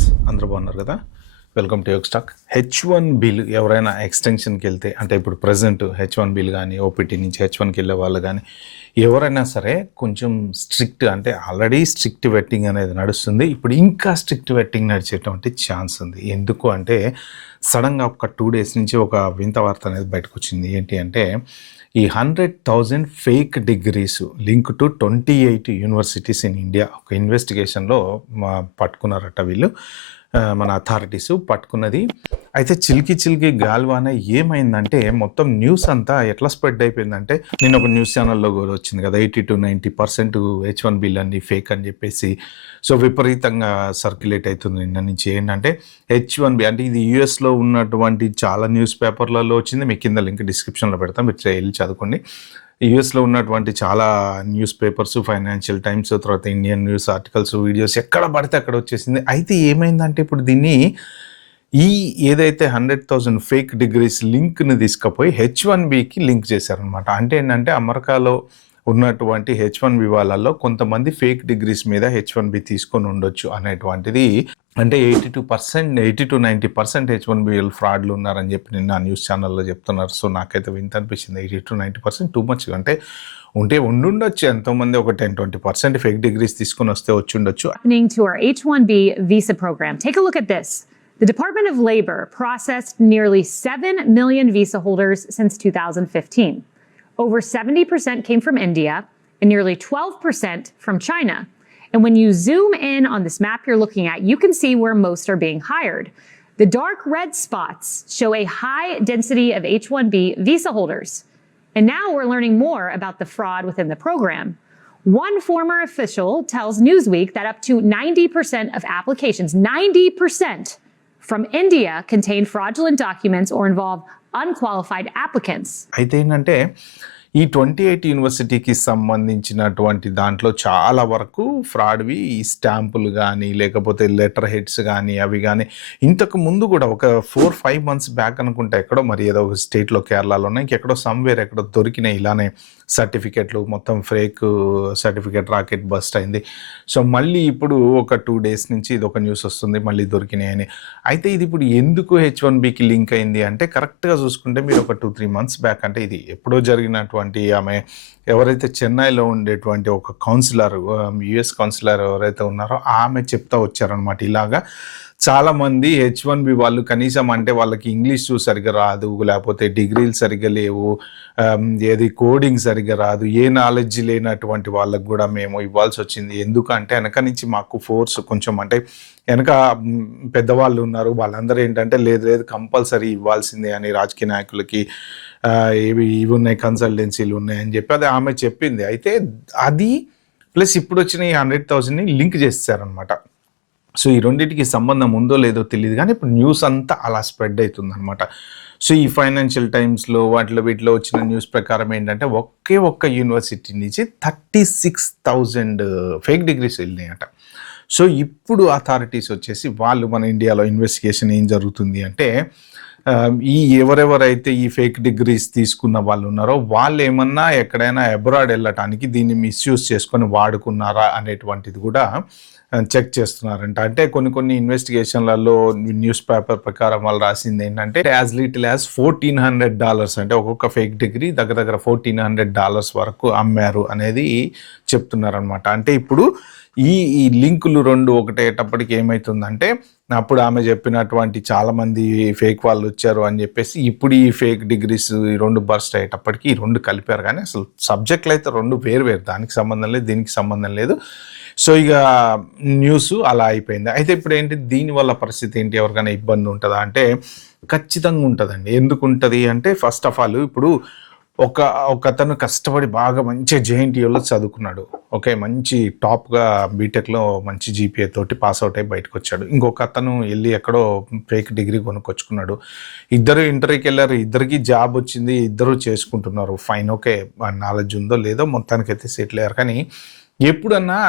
Friends, అందరూ బాగున్నారు కదా? Welcome to Yog stack. H1Bలు ఎవరైనా ఎక్స్టెన్షన్కి వెళ్తే, అంటే ఇప్పుడు ప్రజెంట్ H1Bలు కానీ ఓపీటీ నుంచి H1కి వెళ్ళే వాళ్ళు కానీ ఎవరైనా సరే కొంచెం స్ట్రిక్ట్, అంటే ఆల్రెడీ స్ట్రిక్ట్ వెట్టింగ్ అనేది నడుస్తుంది, ఇప్పుడు ఇంకా స్ట్రిక్ట్ వెట్టింగ్ నడిచేటువంటి ఛాన్స్ ఉంది. ఎందుకు అంటే సడన్గా ఒక 2 days నుంచి ఒక వింత వార్త అనేది బయటకు వచ్చింది. ఏంటి అంటే ఈ 100,000 fake degrees link to 28 universities in India ఒక ఇన్వెస్టిగేషన్లో పట్టుకున్నారట వీళ్ళు, మన అథారిటీస్ పట్టుకున్నది. అయితే చిలికి గాల్వాన ఏమైందంటే మొత్తం న్యూస్ అంతా ఎట్లా స్ప్రెడ్ అయిపోయిందంటే, నేను ఒక న్యూస్ ఛానల్లో కూడా వచ్చింది కదా, 80-90% H1Bలు అన్ని ఫేక్ అని చెప్పేసి. సో విపరీతంగా సర్క్యులేట్ అవుతుంది నిన్న నుంచి. ఏంటంటే H1B అంటే ఇది యూఎస్లో ఉన్నటువంటి చాలా న్యూస్ పేపర్లలో వచ్చింది. మీకు కింద లింక్ డిస్క్రిప్షన్లో పెడతాం, మీరు వెళ్ళి చదువుకోండి. యూఎస్లో ఉన్నటువంటి చాలా న్యూస్ పేపర్స్, ఫైనాన్షియల్ టైమ్స్, తర్వాత ఇండియన్ న్యూస్ ఆర్టికల్స్, వీడియోస్ ఎక్కడ పడితే అక్కడ వచ్చేసింది. అయితే ఏమైందంటే ఇప్పుడు దీన్ని ఏదైతే 100,000 ఫేక్ డిగ్రీస్ లింక్ని తీసుకుపోయి H1Bకి లింక్ చేశారనమాట. అంటే ఏంటంటే అమెరికాలో ఉన్నటువంటి H1B వాళ్ళల్లో కొంతమంది ఫేక్ డిగ్రీస్ మీద H1B తీసుకొని ఉండొచ్చు అనేటువంటిది, అంటే 80-90% H1B ఫ్రాడ్లు ఉన్నారని చెప్పి నిన్న న్యూస్ ఛానల్లో చెప్తున్నారు. సో నాకైతే వింత అనిపించింది. 80-90% టూ మచ్. అంటే ఉండుండొచ్చు ఎంతోమంది, ఒక 10-20% ఫేక్ డిగ్రీస్ తీసుకొని వస్తే వచ్చి ఉండొచ్చు. Happening to our H1B visa program. Take a look at this. The Department of Labor processed nearly 7 million visa holders since 2015. Over 70% came from India and nearly 12% from China. And when you zoom in on this map you're looking at, you can see where most are being hired. The dark red spots show a high density of H1B visa holders. And now we're learning more about the fraud within the program. One former official tells Newsweek that up to 90% of applications, 90% from India contain fraudulent documents or involve unqualified applicants. అయితే ఏంటంటే ఈ 28 యూనివర్సిటీకి సంబంధించినటువంటి దాంట్లో చాలా వరకు ఫ్రాడ్వి, ఈ స్టాంపులు కానీ లేకపోతే లెటర్ హెడ్స్ కానీ అవి కానీ ఇంతకు ముందు కూడా ఒక 4-5 months బ్యాక్ అనుకుంటా ఎక్కడో, మరి ఏదో ఒక స్టేట్లో, కేరళలోనే ఇంకెక్కడో సమ్వేర్ ఎక్కడో దొరికినాయి ఇలానే సర్టిఫికెట్లు, మొత్తం ఫేక్ సర్టిఫికెట్ రాకెట్ బస్ట్ అయింది. సో మళ్ళీ ఇప్పుడు ఒక 2 days నుంచి ఇది ఒక న్యూస్ వస్తుంది, మళ్ళీ దొరికినాయని. అయితే ఇది ఇప్పుడు ఎందుకు H1Bకి లింక్ అయింది అంటే, కరెక్ట్గా చూసుకుంటే మీరు ఒక 2-3 months బ్యాక్, అంటే ఇది ఎప్పుడో జరిగినటువంటి, ఆమె ఎవరైతే చెన్నైలో ఉండేటువంటి ఒక కౌన్సిలర్, యుఎస్ కౌన్సిలర్ ఎవరైతే ఉన్నారో ఆమె చెప్తా వచ్చారనమాట. ఇలాగా చాలామంది H1B వాళ్ళు కనీసం, అంటే వాళ్ళకి ఇంగ్లీష్ సరిగ్గా రాదు, లేకపోతే డిగ్రీలు సరిగ్గా లేవు, ఏది కోడింగ్ సరిగ్గా రాదు, ఏ నాలెడ్జ్ లేనటువంటి వాళ్ళకు కూడా మేము ఇవ్వాల్సి వచ్చింది. ఎందుకంటే వెనక నుంచి మాకు ఫోర్స్ కొంచెం, అంటే వెనక పెద్దవాళ్ళు ఉన్నారు, వాళ్ళందరూ ఏంటంటే లేదు కంపల్సరీ ఇవ్వాల్సిందే అని రాజకీయ నాయకులకి ఇవి ఉన్నాయి, కన్సల్టెన్సీలు ఉన్నాయని చెప్పి అది ఆమె చెప్పింది. అయితే అది ప్లస్ ఇప్పుడు వచ్చిన ఈ 100,000ని లింక్ చేస్తారనమాట. సో ఈ రెండింటికి సంబంధం ఉందో లేదో తెలియదు, కానీ ఇప్పుడు న్యూస్ అంతా అలా స్ప్రెడ్ అవుతుంది అనమాట. సో ఈ ఫైనాన్షియల్ టైమ్స్లో వీటిలో వచ్చిన న్యూస్ ప్రకారం ఏంటంటే ఒక్క యూనివర్సిటీ నుంచి 36,000 ఫేక్ డిగ్రీస్ వెళ్ళినాయట. సో ఇప్పుడు అథారిటీస్ వచ్చేసి వాళ్ళు, మన ఇండియాలో ఇన్వెస్టిగేషన్ ఏం జరుగుతుంది అంటే, ఎవరెవరైతే ఈ ఫేక్ డిగ్రీస్ తీసుకున్న వాళ్ళు ఉన్నారో వాళ్ళు ఏమన్నా ఎక్కడైనా అబ్రాడ్ వెళ్ళటానికి దీన్ని మిస్యూజ్ చేసుకొని వాడుకున్నారా అనేటువంటిది కూడా చెక్ చేస్తున్నారంట. అంటే కొన్ని ఇన్వెస్టిగేషన్లలో న్యూస్ పేపర్ ప్రకారం వాళ్ళు రాసింది ఏంటంటే, యాజ్ లిటిల్ యాజ్ $1,400, అంటే ఒక్కొక్క ఫేక్ డిగ్రీ దగ్గర $1,400 వరకు అమ్మారు అనేది చెప్తున్నారనమాట. అంటే ఇప్పుడు ఈ లింకులు రెండు ఒకటేటప్పటికి ఏమవుతుందంటే, అప్పుడు ఆమె చెప్పినటువంటి చాలామంది ఫేక్ వాళ్ళు వచ్చారు అని చెప్పేసి ఇప్పుడు ఈ ఫేక్ డిగ్రీస్ ఈ రెండు బర్స్ట్ అయ్యేటప్పటికి ఈ రెండు కలిపారు. కానీ అసలు సబ్జెక్టులు అయితే రెండు వేరు, దానికి సంబంధం లేదు, దీనికి సంబంధం లేదు. సో ఇక న్యూస్ అలా అయిపోయింది. అయితే ఇప్పుడు ఏంటి, దీనివల్ల పరిస్థితి ఏంటి, ఎవరికైనా ఇబ్బంది ఉంటుందా అంటే ఖచ్చితంగా ఉంటుందండి. ఎందుకు ఉంటుంది అంటే, ఫస్ట్ ఆఫ్ ఆల్ ఇప్పుడు ఒకతను కష్టపడి బాగా మంచి JNTUలో చదువుకున్నాడు, ఓకే, మంచి టాప్గా బీటెక్లో మంచి GPA తోటి పాస్ అవుట్ అయ్యి బయటకు వచ్చాడు. ఇంకొక అతను వెళ్ళి ఎక్కడో ఫేక్ డిగ్రీ కొనుక్కొచ్చుకున్నాడు. ఇద్దరు ఇంటర్వ్యూకి వెళ్ళారు, ఇద్దరికి జాబ్ వచ్చింది, ఇద్దరు చేసుకుంటున్నారు, ఫైన్, ఓకే, నాలెడ్జ్ ఉందో లేదో మొత్తానికైతే సెటిల్ అయ్యారు. కానీ ఎప్పుడన్నా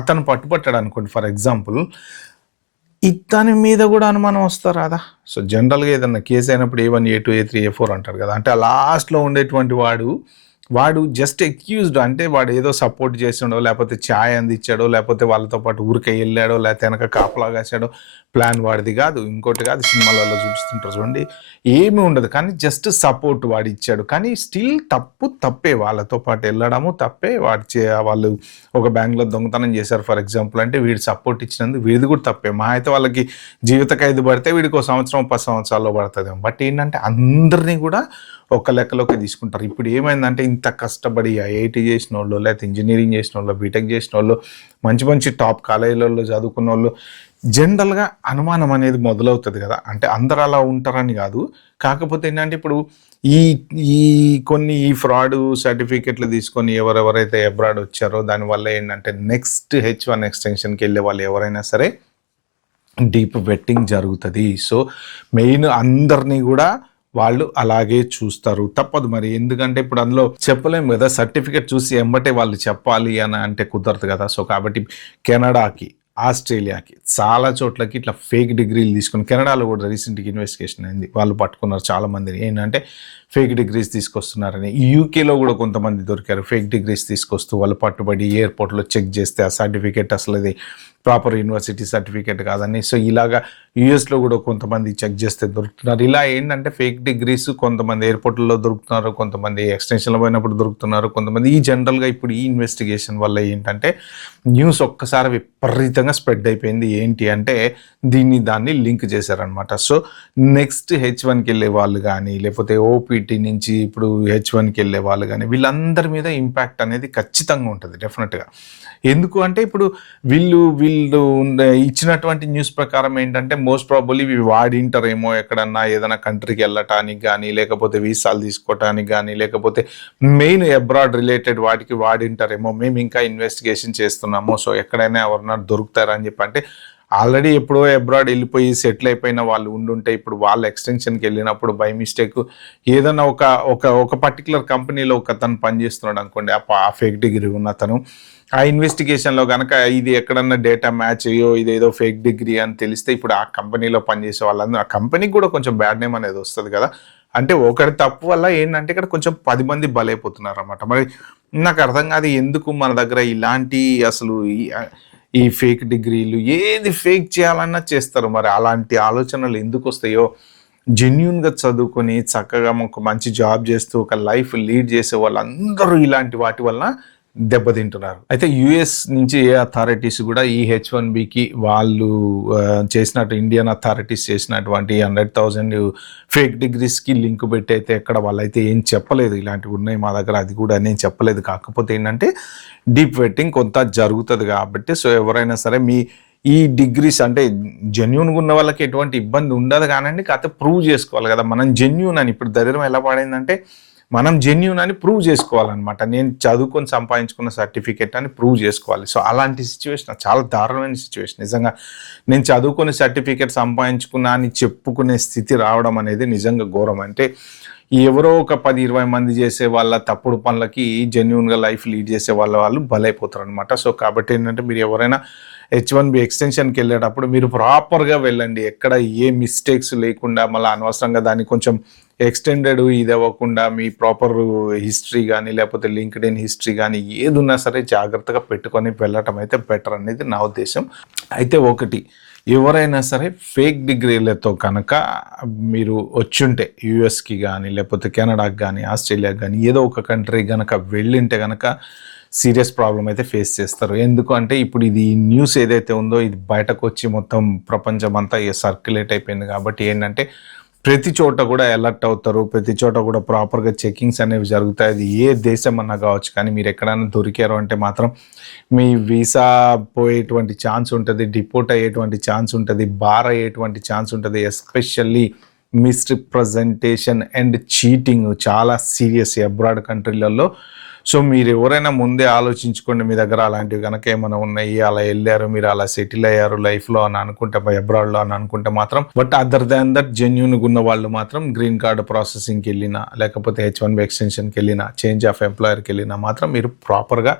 అతను పట్టుబట్టాడు అనుకోండి, ఫర్ ఎగ్జాంపుల్, ఇతని మీద కూడా అనుమానం వస్తారు కదా. సో జనరల్గా ఏదన్నా కేసు అయినప్పుడు A1, A2, A3, A4 అంటారు కదా. అంటే లాస్ట్లో ఉండేటువంటి వాడు వాడు జస్ట్ ఎక్యూజ్డ్, అంటే వాడు ఏదో సపోర్ట్ చేసిండో, లేకపోతే ఛాయ్ అందించాడో, లేకపోతే వాళ్ళతో పాటు ఊరికే వెళ్ళాడో, లేకపోతే వెనక కాపలా కాసాడో, ప్లాన్ వాడిది కాదు, ఇంకోటి కాదు. సినిమాలలో చూపిస్తుంటారు చూడండి, ఏమీ ఉండదు, కానీ జస్ట్ సపోర్ట్ వాడు ఇచ్చాడు. కానీ స్టిల్ తప్పే, వాళ్ళతో పాటు వెళ్ళడము తప్పే. వాళ్ళు ఒక బ్యాంక్లో దొంగతనం చేశారు ఫర్ ఎగ్జాంపుల్ అంటే, వీడు సపోర్ట్ ఇచ్చినందుకు వీడిది కూడా తప్పే. మా అయితే వాళ్ళకి జీవిత ఖైదు పడితే వీడికి 1 సంవత్సరం 10 సంవత్సరాల్లో పడుతుంది. బట్ ఏంటంటే అందరినీ కూడా ఒక లెక్కలోకి తీసుకుంటారు. ఇప్పుడు ఏమైందంటే, ఇంత కష్టపడి ఐఐటి చేసిన వాళ్ళు, లేకపోతే ఇంజనీరింగ్ చేసిన వాళ్ళు, బీటెక్ చేసిన వాళ్ళు, మంచి టాప్ కాలేజీలలో చదువుకున్న వాళ్ళు, జనరల్గా అనుమానం అనేది మొదలవుతుంది కదా. అంటే అందరు అలా ఉంటారని కాదు, కాకపోతే ఏంటంటే ఇప్పుడు ఈ కొన్ని ఫ్రాడ్ సర్టిఫికెట్లు తీసుకొని ఎవరెవరైతే అబ్రాడ్ వచ్చారో దానివల్ల ఏంటంటే నెక్స్ట్ H1 ఎక్స్టెన్షన్కి వెళ్ళే వాళ్ళు ఎవరైనా సరే డీప్ వెట్టింగ్ జరుగుతుంది. సో మెయిన్ అందరినీ కూడా వాళ్ళు అలాగే చూస్తారు, తప్పదు మరి. ఎందుకంటే ఇప్పుడు అందులో చెప్పలేము కదా, సర్టిఫికెట్ చూసి ఎంబటే వాళ్ళు చెప్పాలి అని అంటే కుదరదు కదా. సో కాబట్టి కెనడాకి, ఆస్ట్రేలియాకి, చాలా చోట్లకి ఇట్లా ఫేక్ డిగ్రీలు తీసుకుని, కెనడాలో కూడా రీసెంట్గా ఇన్వెస్టిగేషన్ అయింది, వాళ్ళు పట్టుకున్నారు చాలా మందిని. ఏంటంటే ఫేక్ డిగ్రీస్ తీసుకొస్తున్నారని. యూకేలో కూడా కొంతమంది దొరికారు ఫేక్ డిగ్రీస్ తీసుకొస్తూ, వాళ్ళు పట్టుబడి ఎయిర్పోర్ట్లో చెక్ చేస్తే ఆ సర్టిఫికేట్ అసలు అది ప్రాపర్ యూనివర్సిటీ సర్టిఫికేట్ కాదని. సో ఇలాగా యూఎస్లో కూడా కొంతమంది చెక్ చేస్తే దొరుకుతున్నారు. ఇలా ఏంటంటే ఫేక్ డిగ్రీస్ కొంతమంది ఎయిర్పోర్ట్లలో దొరుకుతున్నారు, కొంతమంది ఎక్స్టెన్షన్లో పోయినప్పుడు దొరుకుతున్నారు, కొంతమంది ఈ జనరల్గా ఇప్పుడు ఈ ఇన్వెస్టిగేషన్ వల్ల ఏంటంటే న్యూస్ ఒక్కసారి విపరీతంగా స్ప్రెడ్ అయిపోయింది. ఏంటి అంటే దాన్ని లింక్ చేశారనమాట. సో నెక్స్ట్ H1కి వెళ్ళే వాళ్ళు కానీ, లేకపోతే ఓపీటీ నుంచి ఇప్పుడు H1కి వెళ్ళే వాళ్ళు కానీ, వీళ్ళందరి మీద ఇంపాక్ట్ అనేది ఖచ్చితంగా ఉంటుంది డెఫినెట్గా. ఎందుకు అంటే ఇప్పుడు వీళ్ళు ఇచ్చినటువంటి న్యూస్ ప్రకారం ఏంటంటే మోస్ట్ ప్రాబబ్లీ ఇవి వాడింటారేమో ఎక్కడన్నా ఏదైనా కంట్రీకి వెళ్ళటానికి కానీ, లేకపోతే వీసాలు తీసుకోవటానికి కానీ, లేకపోతే మెయిన్ అబ్రాడ్ రిలేటెడ్ వాటికి వాడింటారేమో, మేము ఇంకా ఇన్వెస్టిగేషన్ చేస్తున్నాము, సో ఎక్కడైనా ఎవరన్నా దొరుకుతారని చెప్పి. అంటే ఆల్రెడీ ఎప్పుడో అబ్రాడ్ వెళ్ళిపోయి సెటిల్ అయిపోయిన వాళ్ళు ఉండుంటే ఇప్పుడు వాళ్ళ ఎక్స్టెన్షన్కి వెళ్ళినప్పుడు బై మిస్టేక్ ఏదన్నా ఒక పర్టికులర్ కంపెనీలో ఒక అతను పనిచేస్తున్నాడు అనుకోండి, ఆ ఫేక్ డిగ్రీ ఉన్న అతను ఆ ఇన్వెస్టిగేషన్లో కనుక ఇది ఎక్కడన్నా డేటా మ్యాచ్ అయ్యో ఇదేదో ఫేక్ డిగ్రీ అని తెలిస్తే ఇప్పుడు ఆ కంపెనీలో పనిచేసే వాళ్ళందరూ, ఆ కంపెనీకి కూడా కొంచెం బ్యాడ్ నేమ్ అనేది వస్తుంది కదా. అంటే ఒకటి తప్పు వల్ల ఏంటంటే ఇక్కడ కొంచెం 10 మంది బలైపోతున్నారు అన్నమాట. మరి నాకు అర్థం కాదు ఎందుకు మన దగ్గర ఇలాంటి అసలు ఈ ఫేక్ డిగ్రీలు ఏది ఫేక్ చేయాలన్నా చేస్తారు. మరి అలాంటి ఆలోచనలు ఎందుకు వస్తాయో, జెన్యూన్గా చదువుకొని చక్కగా ఒక మంచి జాబ్ చేస్తూ ఒక లైఫ్ లీడ్ చేసే వాళ్ళందరూ ఇలాంటి వాటి వల్ల దెబ్బతింటున్నారు. అయితే యుఎస్ నుంచి ఏ అథారిటీస్ కూడా ఈ H1Bకి వాళ్ళు చేసినట్టు ఇండియన్ అథారిటీస్ చేసినటువంటి 100,000 ఫేక్ డిగ్రీస్కి లింక్ పెట్టి అయితే ఎక్కడ వాళ్ళైతే ఏం చెప్పలేదు. ఇలాంటివి ఉన్నాయి మా దగ్గర, అది కూడా నేను చెప్పలేదు. కాకపోతే ఏంటంటే డీప్ వెట్టింగ్ కొంత జరుగుతుంది కాబట్టి, సో ఎవరైనా సరే ఈ డిగ్రీస్ అంటే జెన్యూన్గా ఉన్న వాళ్ళకి ఎటువంటి ఇబ్బంది ఉండదు కానండి, కాకపోతే ప్రూవ్ చేసుకోవాలి కదా మనం జెన్యూన్ అని. ఇప్పుడు దరిద్రం ఎలా పడిందంటే మనం జెన్యూన్ అని ప్రూవ్ చేసుకోవాలన్నమాట. నేను చదువుకొని సంపాదించుకున్న సర్టిఫికేట్ అని ప్రూవ్ చేసుకోవాలి. సో అలాంటి సిచ్యువేషన్ చాలా దారుణమైన సిచ్యువేషన్. నిజంగా నేను చదువుకొని సర్టిఫికేట్ సంపాదించుకున్నా అని చెప్పుకునే స్థితి రావడం అనేది నిజంగా ఘోరం. అంటే ఎవరో ఒక 10-20 మంది చేసే వాళ్ళ తప్పుడు పనులకి జెన్యూన్గా లైఫ్ లీడ్ చేసే వాళ్ళు బలైపోతారు అనమాట. సో కాబట్టి ఏంటంటే మీరు ఎవరైనా H1B ఎక్స్టెన్షన్కి వెళ్ళేటప్పుడు మీరు ప్రాపర్గా వెళ్ళండి, ఎక్కడ ఏ మిస్టేక్స్ లేకుండా, మళ్ళీ అనవసరంగా దాన్ని కొంచెం ఎక్స్టెండెడ్ ఇది అవ్వకుండా మీ ప్రాపర్ హిస్టరీ కానీ, లేకపోతే లింక్డ్ఇన్ హిస్టరీ కానీ ఏది ఉన్నా సరే జాగ్రత్తగా పెట్టుకొని వెళ్ళటం అయితే బెటర్ అనేది నా ఉద్దేశం. అయితే ఒకటి, ఎవరైనా సరే ఫేక్ డిగ్రీలతో కనుక మీరు వచ్చుంటే యూఎస్కి కానీ, లేకపోతే కెనడాకి కానీ, ఆస్ట్రేలియాకి కానీ ఏదో ఒక కంట్రీ కనుక వెళ్ళింటే కనుక సీరియస్ ప్రాబ్లం అయితే ఫేస్ చేస్తారు. ఎందుకు అంటే ఇప్పుడు ఇది న్యూస్ ఏదైతే ఉందో ఇది బయటకు వచ్చి మొత్తం ప్రపంచం అంతా సర్క్యులేట్ అయిపోయింది కాబట్టి ఏంటంటే ప్రతి చోట కూడా అలర్ట్ అవుతారు, ప్రతి చోట కూడా ప్రాపర్గా చెకింగ్స్ అనేవి జరుగుతాయి. అది ఏ దేశం అన్నా కావచ్చు, కానీ మీరు ఎక్కడైనా దొరికారు అంటే మాత్రం మీ వీసా పోయేటువంటి ఛాన్స్ ఉంటుంది, డిపోర్ట్ అయ్యేటువంటి ఛాన్స్ ఉంటుంది, బార్ అయ్యేటువంటి ఛాన్స్ ఉంటుంది. ఎస్పెషల్లీ మిస్రిప్రజెంటేషన్ అండ్ చీటింగ్ చాలా సీరియస్ అబ్రాడ్ కంట్రీలలో. సో మీరు ఎవరైనా ముందే ఆలోచించుకోండి, మీ దగ్గర అలాంటివి కనుక ఏమైనా ఉన్నాయి, అలా వెళ్ళారు, మీరు అలా సెటిల్ అయ్యారు లైఫ్లో అని అనుకుంటే, అబ్రాడ్లో అని అనుకుంటే మాత్రం. బట్ అదర్ దాన్ దట్ జెన్యూన్గా ఉన్న వాళ్ళు మాత్రం గ్రీన్ కార్డు ప్రాసెసింగ్కి వెళ్ళినా, లేకపోతే H1B ఎక్స్టెన్షన్కి వెళ్ళినా, చేంజ్ ఆఫ్ ఎంప్లాయర్కి వెళ్ళినా మాత్రం మీరు ప్రాపర్గా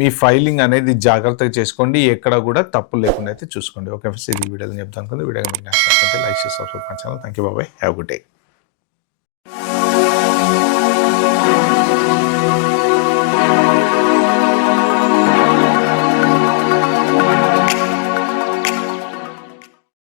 మీ ఫైలింగ్ అనేది జాగ్రత్తగా చేసుకోండి, ఎక్కడ కూడా తప్పు లేకుండా అయితే చూసుకోండి. ఓకే ఫ్రెండ్స్, ఇది వీడియోని చెప్తాను అనుకుంది. వీడియో మీకు నచ్చినట్లయితే లైక్ చేసి subscribe my channel. Thank you, బాబాయ్, హ్యావ్ గుడ్ డే.